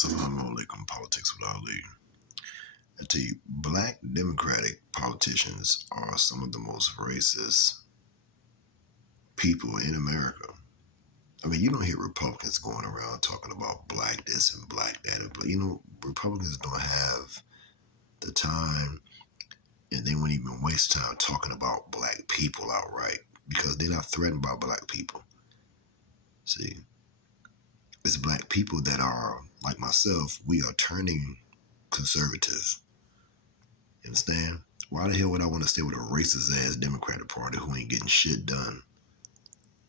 Assalamu alaikum, politics with Ali. I tell you, black Democratic politicians are some of the most racist people in America. I mean, you don't hear Republicans going around talking about black this and black that. But, Republicans don't have the time, and they won't even waste time talking about black people outright because they're not threatened by black people. See, it's black people that are, like myself, we are turning conservative. You understand? Why the hell would I want to stay with a racist ass Democratic Party who ain't getting shit done?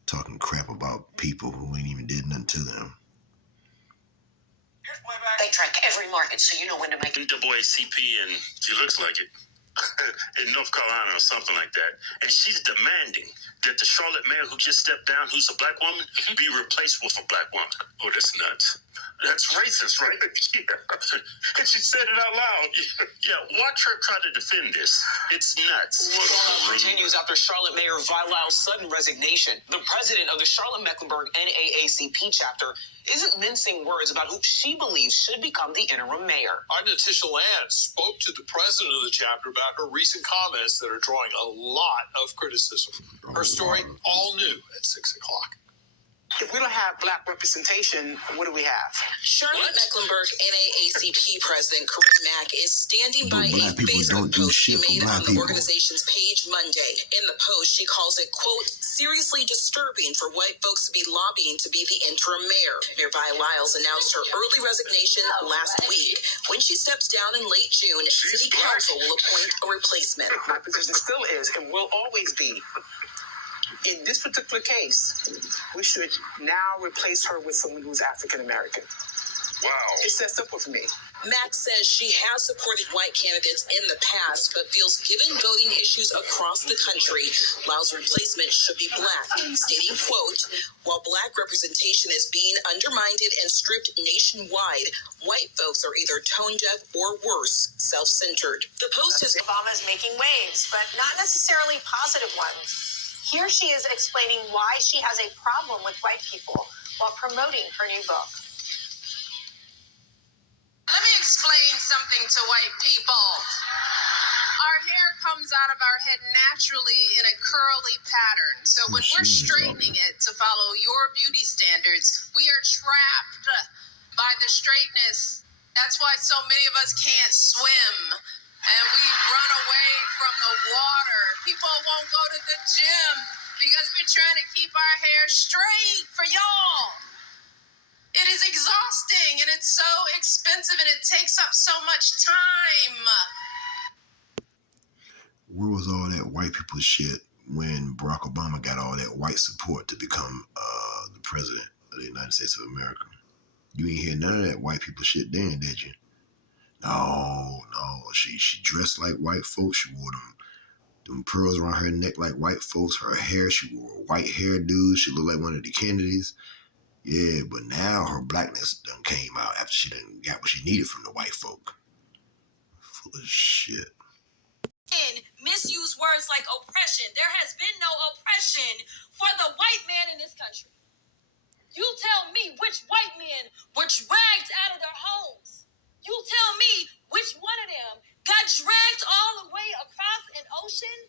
Talking crap about people who ain't even did nothing to them. They track every market, so you know when to make NAACP, and she looks like it. In North Carolina or something like that. And she's demanding that the Charlotte mayor who just stepped down, who's a black woman, be replaced with a black woman. Oh, that's nuts. That's racist, right? Yeah. And she said it out loud. Yeah, watch her try to defend this. It's nuts. Fallout continues after Charlotte Mayor Vilal's sudden resignation. The president of the Charlotte-Mecklenburg NAACP chapter isn't mincing words about who she believes should become the interim mayor. Letitia Land spoke to the president of the chapter about her recent comments that are drawing a lot of criticism. Her story, all new at 6 o'clock. If we don't have black representation, what do we have? Charlotte-Mecklenburg NAACP President Corinne Mack is standing by a Facebook post she made on the organization's page Monday. In the post, she calls it, quote, seriously disturbing for white folks to be lobbying to be the interim mayor. Mayor Lyles announced her early resignation last week. When she steps down in late June, City Council will appoint a replacement. My position still is and will always be, in this particular case, we should now replace her with someone who's African-American. Wow. It's that simple for me. Mack says she has supported white candidates in the past, but feels given voting issues across the country, Lyle's replacement should be black, stating, quote, while black representation is being undermined and stripped nationwide, white folks are either tone deaf or worse, self-centered. The post is Obama's making waves, but not necessarily positive ones. Here she is explaining why she has a problem with white people while promoting her new book. Let me explain something to white people. Our hair comes out of our head naturally in a curly pattern. So when we're straightening it to follow your beauty standards, we are trapped by the straightness. That's why so many of us can't swim. And we run away from the water. People won't go to the gym because we're trying to keep our hair straight for y'all. It is exhausting and it's so expensive and it takes up so much time. Where was all that white people shit when Barack Obama got all that white support to become the president of the United States of America? You ain't hear none of that white people shit then, did you? No. She dressed like white folks. She wore them pearls around her neck like white folks. Her hair, she wore a white hairdo. She looked like one of the Kennedys. Yeah, but now her blackness done came out after she done got what she needed from the white folk. Full of shit. Misuse words like oppression. There has been no oppression for the white man in this country. You tell me which white men were dragged out of their homes. You tell me which one of them got dragged all the way across an ocean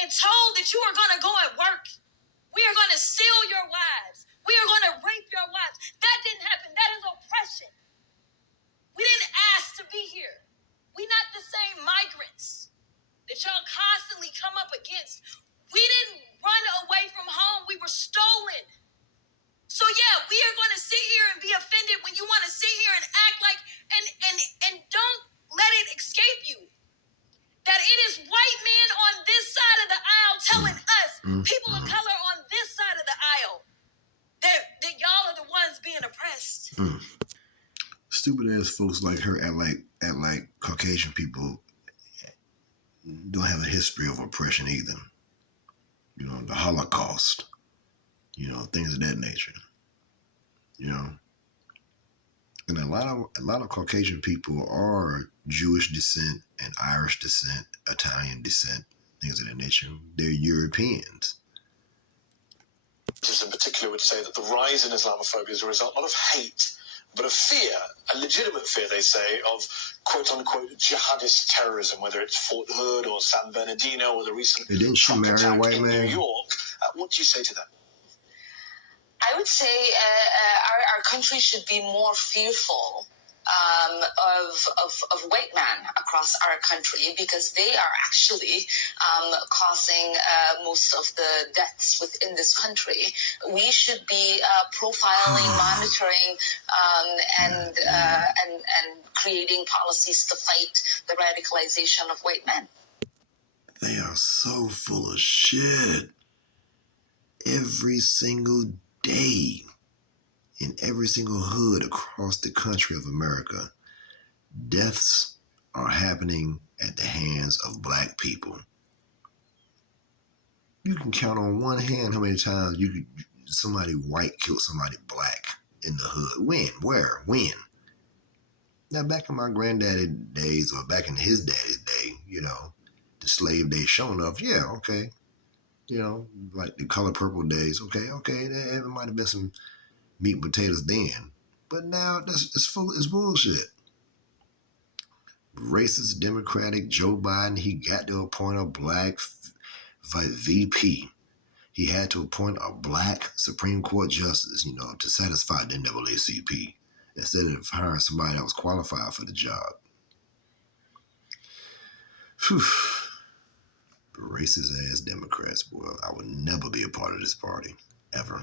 and told that you are going to go and work. We are going to steal your wives. We are going to rape your wives. That didn't happen. That is oppression. We didn't ask to be here. We're not the same migrants that y'all constantly come up against. We didn't run away from home. We were stolen. So yeah, we are going to sit here and be offended when you want to sit here and act like, and don't let it escape you that it is white men on this side of the aisle telling us, people of color on this side of the aisle, that y'all are the ones being oppressed. Stupid ass folks like her act like Caucasian people don't have a history of oppression either. The Holocaust, things of that nature. And a lot of Caucasian people are Jewish descent and Irish descent, Italian descent, things of that nature. They're Europeans. In particular would say that the rise in Islamophobia is a result not of hate, but a fear, a legitimate fear, they say, of quote-unquote jihadist terrorism, whether it's Fort Hood or San Bernardino or the recent Trump attack in New York. What do you say to that? I would say our country should be more fearful of white men across our country, because they are actually causing most of the deaths within this country. We should be profiling, monitoring, and creating policies to fight the radicalization of white men. They are so full of shit. Every single day, in every single hood across the country of America, deaths are happening at the hands of black people. You can count on one hand how many times somebody white killed somebody black in the hood. When? Where? When? Now, back in my granddaddy days, or back in his daddy's day, the slave days showing up, yeah, okay. Like the color purple days, okay, there might have been some meat and potatoes then. But now it's bullshit. Racist Democratic Joe Biden, he got to appoint a black VP. He had to appoint a black Supreme Court justice, to satisfy the NAACP, instead of hiring somebody that was qualified for the job. Whew. Racist ass Democrats, boy. I would never be a part of this party, ever.